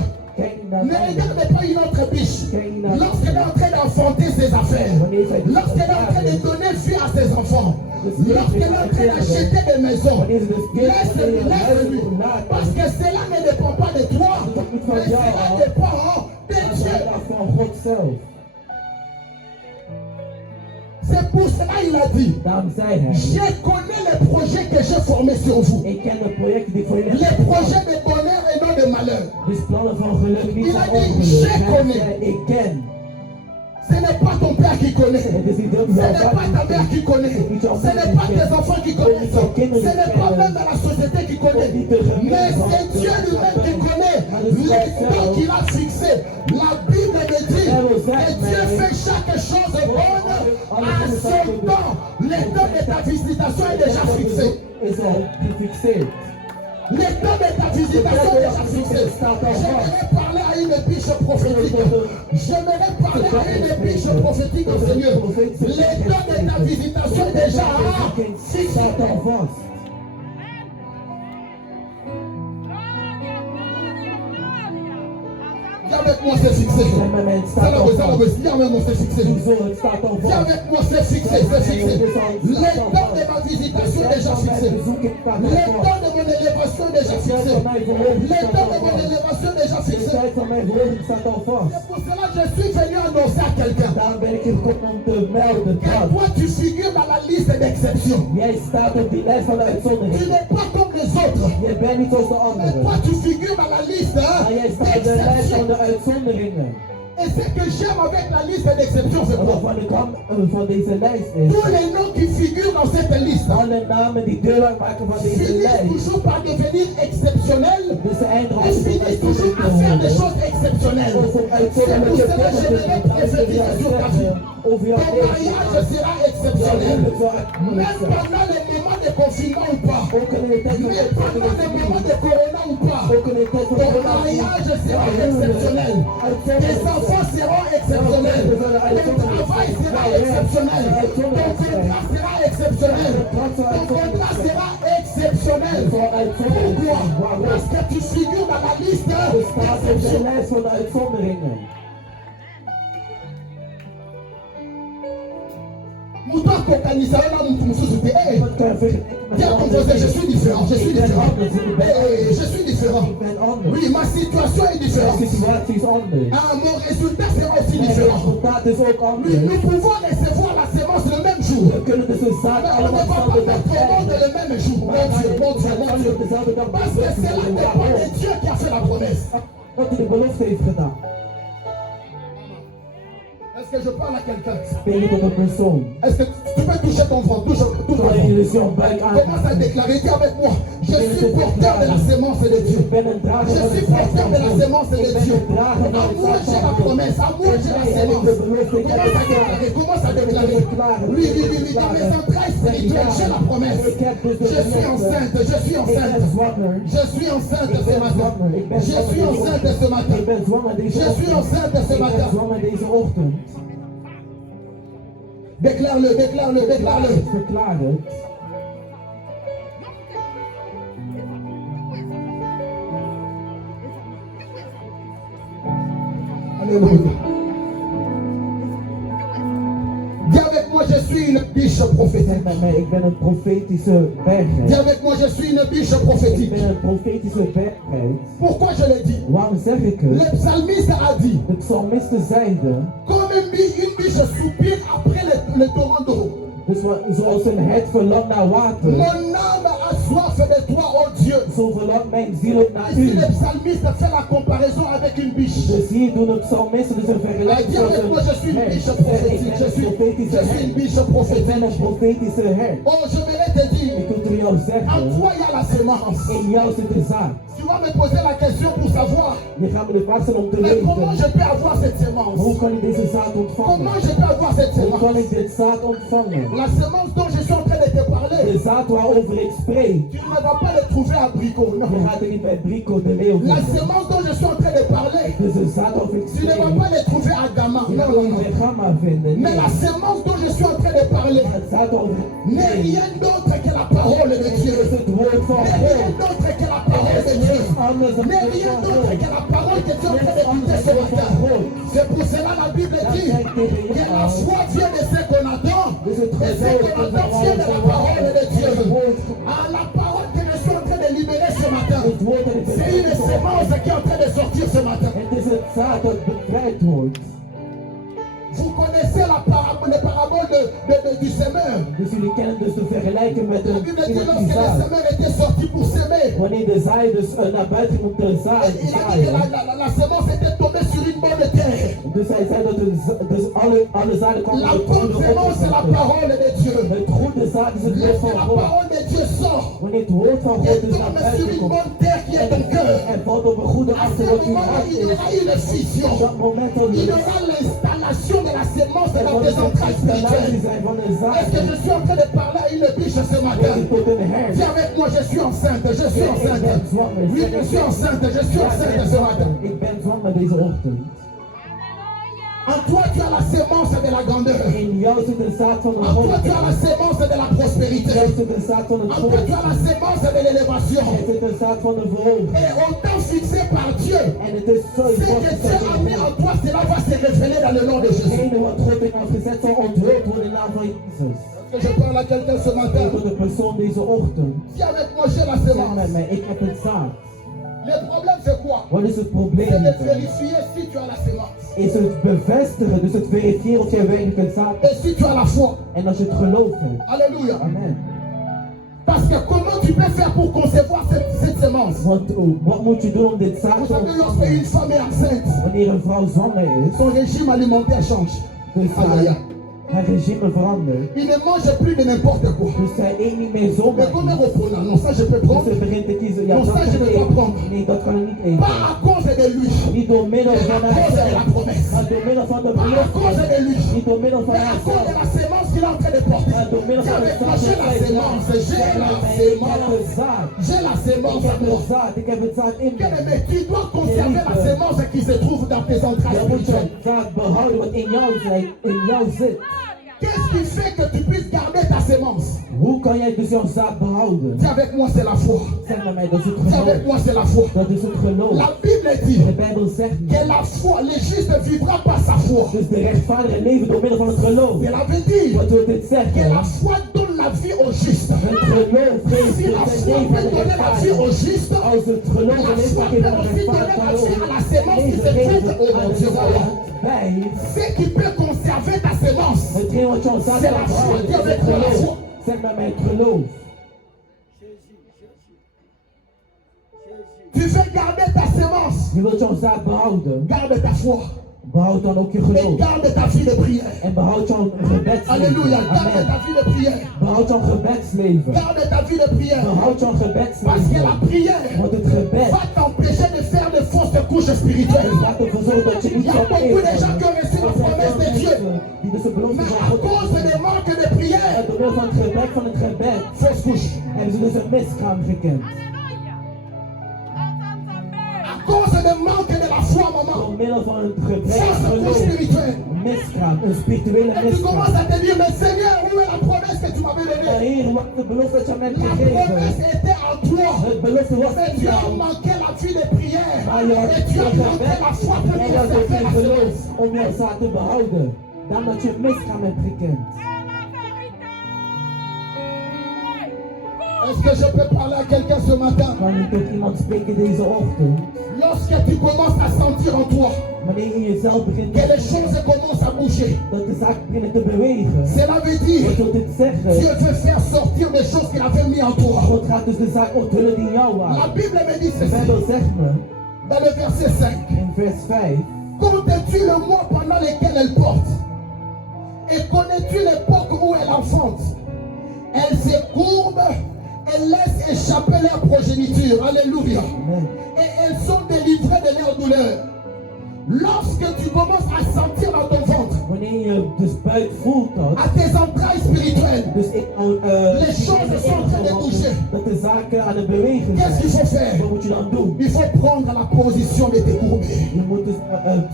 Ne regardez pas une autre biche. Lorsqu'elle est en train d'enfanter ses affaires, lorsqu'elle est en train de donner vie à ses enfants, lorsqu'elle est en train d'acheter des maisons, laisse-lui. Parce que cela ne dépend pas de toi, mais cela dépend de Dieu. van God zelf. C'est pour cela qu'il a dit, Daarom zei hij, je connais les projets que j'ai formés sur vous. ik ken de projecten die ik voor jullie Les heb projets gemaakt. de bonheur et non de malheur. Dus plannen van geluk, niet Il van a dit, ongeluk. je Hij connais. zei, ik ken. Ce n'est pas ton père qui connaît. Het is niet Ce dat n'est pas ta mère qui connaît. Ce n'est pas tes enfants qui connaissent. Ce n'est pas même dans la société qui connaît. Mais c'est Dieu lui-même qui connaît les temps qu'il a fixé. La Bible me dit que Dieu fait chaque chose bonne à son temps. Le temps de ta visitation est déjà fixé. is al gefixeerd. Le temps de ta visitation est déjà fixé. J'aimerais parler à une biche prophétique. J'aimerais parler à une biche prophétique au Seigneur. Le temps de ta visitation est déjà fixé. Staat al vast. Dis avec moi, c'est fixé. Zeg met mij, het C'est staat la al voix, c'est la vast. voix. Dis avec moi, c'est fixé. Hoezo, het staat al Dis vast. avec moi, c'est fixé, c'est fixé. Le temps de ma visitation est déjà fixé. Le temps de mon élévation est déjà fixé. Le temps de mon élévation est déjà De fixé. tijd van mijn verhoging staat al vast. C'est pour cela que je suis venu annoncer à quelqu'un. Daarom ben ik hier gekomen om te melden Que dat toi, tu figures dans la liste d'exception. jij staat op die lijst van de Tu uitzondering. n'es pas comme les autres. Je bent niet zoals de Mais anderen. toi, tu figures dans la liste Maar jij staat op de lijst van d'exception. de uitzonderingen. Et ce que j'aime avec la liste d'exception, c'est En quoi? waarvan ik hou van deze lijst is. Tous les noms qui figurent dans cette liste Alle namen die deel uitmaken van deze finissent lijst. toujours par devenir exceptionnels. Dus ze eindigen Elles altijd op finissent toujours à faire des uitzonderingen. choses exceptionnelles. Of op C'est pour uitzonderlijke cela que je vais prophétiser sur ta vie. over jouw Ton mariage leven. sera exceptionnel. Même pendant les moments de confinement ou pas. Ook in de tijd van Même pendant les moments de corona ou pas. ook in de tijd van Ton mariage sera exceptionnel. Tes enfants seront exceptionnels. Ton travail sera exceptionnel. Ton contrat sera exceptionnel. Ton contrat sera exceptionnel. Pourquoi? Parce que tu figures dans la liste Je staat op de d'exception. lijst van de uitzonderingen. Mouton kokanisa na mutu mususu te. Hey, Wat kan je vergelijken met viens comme je je suis différent, je suis différent. Hey, je suis différent. Ik ben anders. Oui, ma situation est Mijn différente. situatie is anders. Ah, mon résultat sera aussi Mijn différent. resultaat is ook Oui, anders. nous pouvons recevoir la sémence le même jour. We kunnen dus een zaak Mais on ne allemaal va pas dezelfde dag mettre au monde krijgen. le même jour. Mon Dieu, mon Dieu, mon Dieu. op dezelfde dag Parce que c'est là dépend de Dieu qui a fait la promesse. wat hij de belofte heeft gedaan. Est-ce que je parle à quelqu'un? Ben je tot een persoon? Est-ce que tu peux toucher ton ventre? Touche ton Terwijl je ventre. dus jouw buik Commence à aanraakt. déclarer, dis avec moi, je suis porteur de la sémence de Dieu. Ik ben een drager Je van suis de zaak porteur van de la God. sémence de Ik ben Dieu. een drager van À de moi zaak j'ai la van God. promesse, à moi j'ai la sémence. Commence à déclarer. Oui, oui, oui, oui, dans mes entrailles spirituelles, j'ai la promesse. Je suis enceinte, je suis Ik enceinte. ben zwanger. Je suis enceinte ce matin. Je suis enceinte ce matin. Ik ben zwanger deze Je suis ochtend. enceinte ce Ik ben matin. zwanger deze ochtend. Déclare-le, déclare-le, déclare-le. Ik verklaar het. Alléluia. Dis avec moi, je suis une biche prophétique. Zeg met mij, ik ben een profetische Dis bergheid. avec moi, je suis une biche Ik prophétique. ben een profetische bergheid. Pourquoi je l'ai dit? Waarom zeg ik het? Le psalmiste a dit, De psalmisten zeiden, comme une biche soupire après le torrent d'eau. dus zoals een hert verlangt naar water, Mon âme a soif de toi, oh Dieu. zo verlangt mijn ziel ook naar Ici, u. le psalmiste fait la comparaison avec une biche. Dus hier doen de psalmisten dus een Dis vergelijking met avec moi, je suis een une biche hert. Ik prophétique. ben een profetische Je suis une hert. biche Ik ben prophétique. een profetische hert. Oh, je voulais te dire, Ik wil tegen jou en zeggen, toi, il y a la sémence. in jou zit de zaak. Tu vas me poser la question pour savoir, Je gaat me de vraag stellen om te mais comment weten, je peux avoir cette sémence? hoe kan ik deze zaad ontvangen? Comment je peux avoir cette Hoe kan sémence? ik dit zaad ontvangen? La sémence dont je suis en train de te parler, De zaad waarover ik spreek, tu ne vas pas le trouver à Bricot, je non. gaat er niet bij Brico de Leeuw La vinden. sémence dont je suis en train de parler, Dus de zaad waarover ik tu ne vas spreek, pas le trouver à Gama, je non, gaat non, er non. niet bij Gamma vinden. Mais Nee. la sémence dont je suis en train de parler Maar het zaad waarover ik n'est spreek, rien d'autre que la parole de is Dieu. het woord van N'est rien God. d'autre que la parole de Dieu. Anders dan N'est het rien woord van d'autre God. que la parole que tu es en train d'écouter ce matin. C'est pour cela la Bible dit que la foi vient de ce qu'on attend et ce qu'on attend vient de la parole de Dieu. Ah, la parole que je suis en train de libérer ce matin, Het woord dat ik c'est une sémence qui est en train de sortir ce matin. Het is het zaad dat bevrijd wordt. Vous connaissez les paraboles du semeur. Dus jullie kennen dus de vergelijking met La Bible dit iemand lorsque die le zaait. semeur était sorti pour s'aimer, Wanneer de zaai dus naar buiten komt te il a dit que zaaien. la sémence était tombée sur une bonne terre. Dus hij zei dat dus alle zaden kwamen La op de bonne goede sémence, c'est la oppervlakte. parole de Dieu. Het goede zaad is het woord Lorsque van la God. parole de Dieu sort, Wanneer het woord van il God dus naar tombe sur buiten une komt bonne terre qui est ton cœur. en valt op een goede À aarde ce wat uw moment-là, hart il y is. aura une fusion. Op dat moment zal Il y er aura l'installation de la sémence er dans zal tes een entrailles installatie spirituelles. zijn van een Est-ce zaad. que je suis en train de parler à une biche ce matin? Dit tot een hert. Dis avec moi, je suis enceinte, je suis enceinte. Oui, je suis enceinte, je suis enceinte ce matin. Ik ben zwanger deze ochtend. En toi, tu as la sémence de la grandeur. In jou zit de zaad van de En toi, tu as la grootheid. sémence de la prospérité. In jou zit de zaad van En de toi, tu as la grootheid. sémence de l'élévation. Er zit de zaad van de verhoging. Et au temps fixé par Dieu, En het is zo ce que Dieu a mis en toi, cela va se révéler dans le nom de Jésus. Hetgene wat God in heeft gezet zal onthuld worden in de naam van Jezus. Est-ce que je parle à quelqu'un ce matin? Tot de persoon deze ochtend. Si avec moi j'ai la Zeg met sémence. mij, ik heb het zaad. Le problème c'est quoi? Wat is het probleem? C'est de hiermee? vérifier si tu as la sémence. Is het bevestigen, dus het verifiëren of jij werkelijk het zaad hebt. Et si tu as la foi. En als je het geloof hebt. Alléluia. Amen. Parce que comment tu peux faire pour concevoir cette sémence? Want wat moet je doen om dit zaad Vous te savez, lorsque une ontvangen? femme est enceinte, Wanneer een vrouw zwanger is, son régime alimentaire change. dus Aïe, aïe, aïe. haar regime verandert. Il ne mange plus de n'importe quoi. Dus zij eet niet meer zomaar Mais comment iets. reprendre? Non, ça je peux Dus prendre. ze begint te kiezen, ja, Non, dat ça, je kan ne ik dois eten. prendre. Nee, dat kan ik niet eten. Pas à cause de lui, Niet door middel mais van à cause de la haarzelf, promesse. maar door middel van de Pas à cause belofte. de lui, Niet door middel van mais à cause de haarzelf, la sémence qu'il est en train de porter. maar door middel Dis van de avec moi, zaad. j'ai la sémence, j'ai la Ik heb sémence. het zaad. J'ai la sémence Ik en heb moi. het zaad. Ik heb het zaad in Bien me. aimé, tu dois conserver la sémence qui se trouve dans tes entrailles Je moet je spirituelles. zaad behouden wat in jou zit. Qu'est-ce qui fait que tu puisses garder ta sémence? Hoe kan jij dus jouw zaad behouden? Dis avec moi, c'est la foi. Zeg maar mij, dat is het Dis avec geloof. moi, c'est la foi. Dat is het geloof. La Bible De dit Bijbel zegt que me. la foi, le juste ne vivra pas sa foi. Dus de rechtvaardige leven door middel van het geloof. Cela veut dire Wat wil dit que zeggen? la foi donne la vie au juste. Het geloof geeft Si la zijn foi leven peut aan de donner la vie au rechtvaardige. juste, Als het geloof la een leven foi geeft peut aan de aussi donner la vie à la sémence qui se trouve au mon Dieu. Voilà. bij Ce qui peut conserver ta sémence, hetgeen wat jouw zaad C'est la kan foi behouden, qui is avec het toi la geloof. foi. Zeg maar mij, het geloof. tu veux garder ta sémence, Je wilt jouw zaad behouden. garde ta foi Behoud dan ook je et geloof. garde ta vie de prière. En behoud jouw gebedsleven. Alléluia, garde Amen. ta vie de prière. Behoud jouw gebedsleven. Garde ta vie de prière. Behoud jouw Parce que la gebedsleven. prière Want het gebed va t'empêcher de faire de fausses couches spirituelles. gaat ervoor zorgen dat je Il niet y a zal beaucoup de eten. gens qui ont reçu la promesse de Dieu. Die dus de belofte Mais van à God cause des manques de prière, door middel van het gebed, fausse couche. hebben ze dus een miskraam gekend. À cause des manques de la foi, maman. Door middel van het gebrek aan Fausse couche geloof. spirituelle. Miskraam, een spirituele Et tu commences miskraam. à te dire, mais Seigneur, où est la promesse que tu m'avais Maar donnée? Heer, wat de belofte dat je mij hebt La promesse gegeven. était en toi. Het belofte was Mais in tu as jou. manqué la vie de prière. Maar je had Et tu as geen manqué gebed. la foi pour En je had ook conserver geen la geloof sémence. om jouw zaad te behouden. Dan dat je miskraam hebt gekend. Est-ce que je peux parler à quelqu'un ce matin? Kan ik tot iemand spreken deze ochtend? Lorsque tu commences à sentir en toi Wanneer je jezelf begint que les te choses commencent à bouger, dat de zaak beginnen te bewegen. cela veut dire Wat wil dit zeggen? Dieu veut faire sortir des choses qu'il avait mis en toi. God gaat dus de zaak onthullen die in jou La waren. Bible me dit De ceci Bijbel zegt me dans le verset 5. in vers 5. Comptes-tu le mois pendant lequel elle porte? Et connais-tu l'époque où elle enfante? Elle se courbe, elle laisse échapper leur progéniture. Alléluia. Amen. Et elles sont délivrées de leur douleur. Lorsque tu commences à sentir dans ton ventre, Wanneer je dus buik voelt dat, à tes entrailles spirituelles, dus Les choses sont en train de bouger. dat de zaken aan het bewegen qu'est-ce qu'il zijn. faut faire? Wat moet je dan doen? Il faut prendre la position de te courber. Je moet dus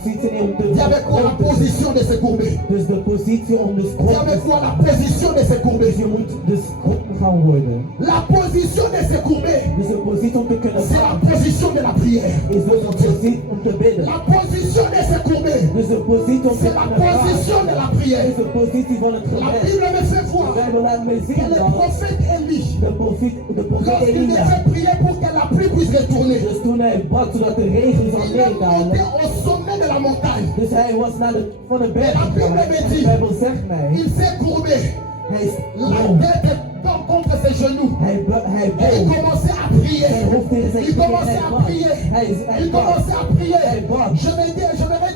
positie nemen om te Dis avec moi la position de se courber. Dus de positie om dus Dis krom avec te moi la position de se courber. Dus je moet dus krom gaan worden. La position de se courber, Dus de positie om te kunnen c'est la gaan position de la prière. is dus een positie om te bidden. La position de se courber, Dus de positie om te c'est la kunnen gaan position de la prière. is de positie van het La gebed. Bible me fait De voir Bijbel laat me que zien le dat prophète Élie, de profeet lorsqu'il Elia, devait prier pour que la pluie puisse retourner, dus toen hij bad zodat de regen zou il est monté neerdalen, au sommet de la montagne. dus hij was naar van de berg La Bible gegaan. me En dit, de Bijbel zegt mij, Il s'est courbé. hij is La krom. tête tombe contre ses genoux. Hij Et il boog. commençait à Zijn prier. hoofd tegen zijn Il knieën en commençait hij à bad. prier. Hij Il bad. commençait à prier. Hij bad. Je vais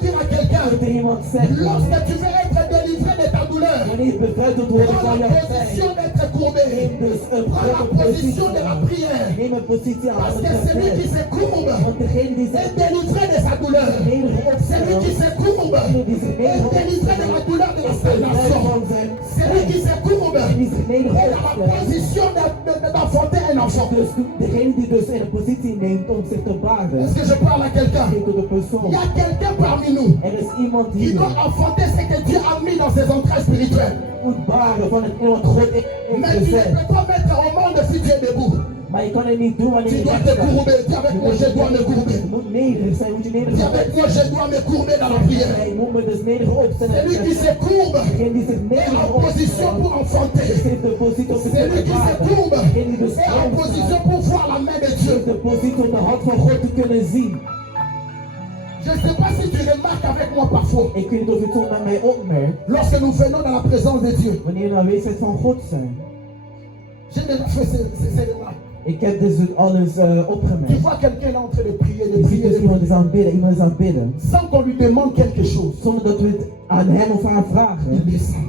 dire à quelqu'un, Tegen iemand zeggen, lorsque tu veux être délivré de ta douleur, wanneer je bevrijd wilt worden prends van la jouw position pijn, d'être courbé. neem dus een Prends la grote position de la positie. prière. Neem een positie aan Parce het que celui qui gebed. se courbe Want degene die est zich délivré de sa douleur. Celui qui se courbe est délivré de la douleur de la stagnation. Celui qui se courbe En die zich nederig est dans la opstelt. position d'enfanter un enfant. Dus degene die dus in een positie neemt om zich te baren. Est-ce que je parle à quelqu'un? Spreekt tot de Il persoon. y a quelqu'un parmi nous Er is iemand qui hier doit enfanter ce que Dieu a mis dans ses entrailles spirituelles. moet baren van het in wat God heeft Mais tu ne gezet. peux pas mettre au monde si tu es debout. Maar je kan het niet doen wanneer Tu je dois recht te staat. courber. Dis avec moi, je dois me courber. Je moet nederig zijn, moet je Dis nederig avec zijn. moi, je dois me courber dans la prière. Je moet me dus nederig opstellen. Celui qui se courbe Degene die zich est nederig en position opstelt, pour enfanter. heeft de positie om zich te Celui qui se baren. courbe Degene die dus est en opstaat, position pour voir la main de Dieu. heeft de positie om de hand van God te kunnen zien. Je ne sais pas si tu remarques avec moi parfois. Ik weet niet of je het zo met mij opmerkt. Lorsque nous venons dans la présence de Dieu, Wanneer we in de aanwezigheid van God zijn. j'ai déjà fait ces remarques. Ik heb dus het alles Tu opgemerkt. vois quelqu'un là en train de prier, de Je ziet prier, dus de iemand prier, is aan het bidden, iemand is aan het bidden. sans qu'on lui demande quelque chose. Zonder dat we het aan hem of haar Il vragen. descend,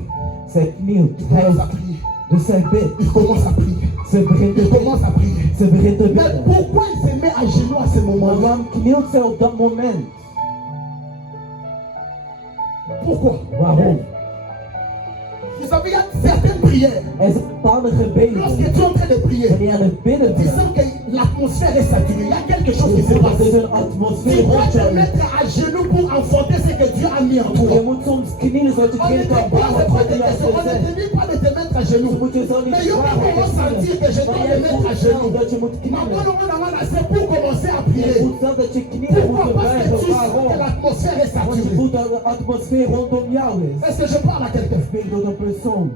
Zij knielt. il Hij, commence à prier. dus zij bidt. Il commence à prier. Ze begint te Il bidden. commence à prier. Ze begint te Mais bidden. pourquoi il se met à genoux à ce Maar moment-là? waarom knielt zij op dat moment? Pourquoi? Waarom? Vous savez, il y a certaines prières. Er zijn bepaalde gebeden. Lorsque tu es en train de prier, Wanneer je aan het bidden tu bent. sens que l'atmosphère est saturée. Il y a quelque chose qui Je se voelt dat passe. er een Tu atmosfeer dois te rond je. mettre à genoux pour enfanter ce que Dieu a mis en Je toi. moet soms knielen zodat je On ne het te kan pose baren pas wat de God questions. On juist ne te gezegd. dit pas de te mettre à Je genoux. moet jezelf niet Mais il y a vragen pas om te sentir que je knielen. dois Maar me jij mettre à voelt genoux. zelf dat je moet Mais knielen. c'est pour commencer à Je prier. voelt zelf dat je knieën Pourquoi? moeten Parce que buigen. tu sens Waarom? que l'atmosphère est Want je saturée. voelt dat de atmosfeer rondom jou is. Est-ce que je parle à quelqu'un? Spreek tot een persoon.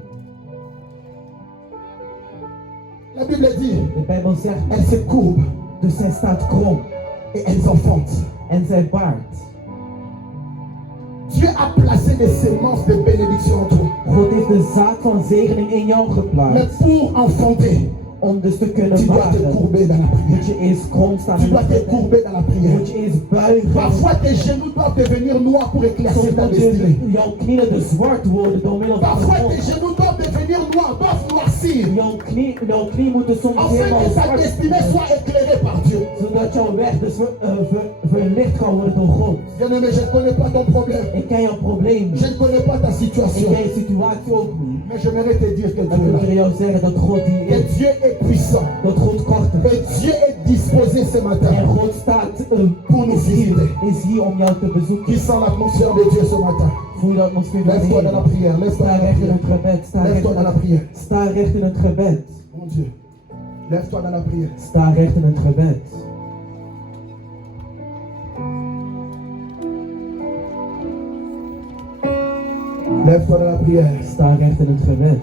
La Bible dit, De Bijbel zegt, elle se courbe dus zij staat krom et elle s'enfante. en zij baart. Dieu a placé des semences de bénédiction en toi. God heeft de zaad van zegening in jou Mais geplaatst. pour enfanter, Om dus te tu kunnen dois te baren, courber dans la prière. moet je eerst krom staan Tu in dois de te bidden. courber dans la prière. Moet je eerst buigen. Parfois tes genoux doivent devenir noirs pour éclaircir Soms ta moet destinée. je jouw knieën dus zwart worden door middel van de Parfois tes grond. genoux doivent devenir noirs, doivent noircir. Jouw knie moeten soms Afin helemaal que ta zwart destinée worden. soit éclairée par Dieu. Zodat jouw weg dus verlicht kan worden door God. Bien-aimé, je ne connais pas ton problème. Ik ken jouw probleem Je niet. ne connais pas ta Ik situation. ken je situatie ook niet. Mais j'aimerais te dire que Maar ik Dieu wil est là. jou zeggen dat God die Que is. Dieu est puissant. Dat God krachtig is. Et Dieu est disposé ce En matin. God staat Pour nous visiter. is hier om jou te Qui bezoeken. sent l'atmosphère de Dieu ce matin? Voel de atmosfeer van de Lève-toi dans la Heer. prière. Lève-toi Sta dans la recht in prière. het gebed. Lève-toi dans la prière. Sta recht in het gebed. Mon Dieu. Lève-toi dans la prière. Sta recht in het gebed. Lève-toi dans la prière. Sta recht in het gebed.